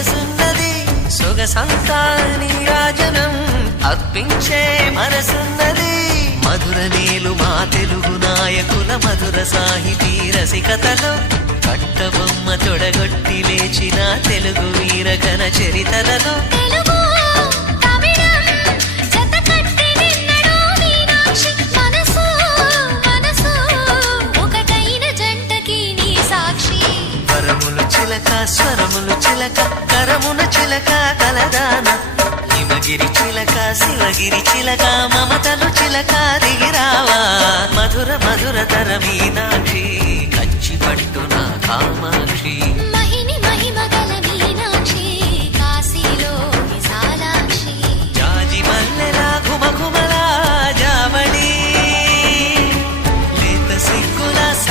వయసున్నది సొగసంతా నీరాజనం అర్పించే మనసున్నది మధుర నేలు మా తెలుగు నాయకుల మధుర సాహితీ రసికతలో కట్టబొమ్మ తొడగొట్టి లేచిన తెలుగు వీరగణ చరితలలో స్వరములు చిలక కరమున చిలక కలదాన హిమగిరి చిలక శివగిరి చిలక మమతలు చిలక దిగిరావా మధుర మధుర తర మీనాక్షి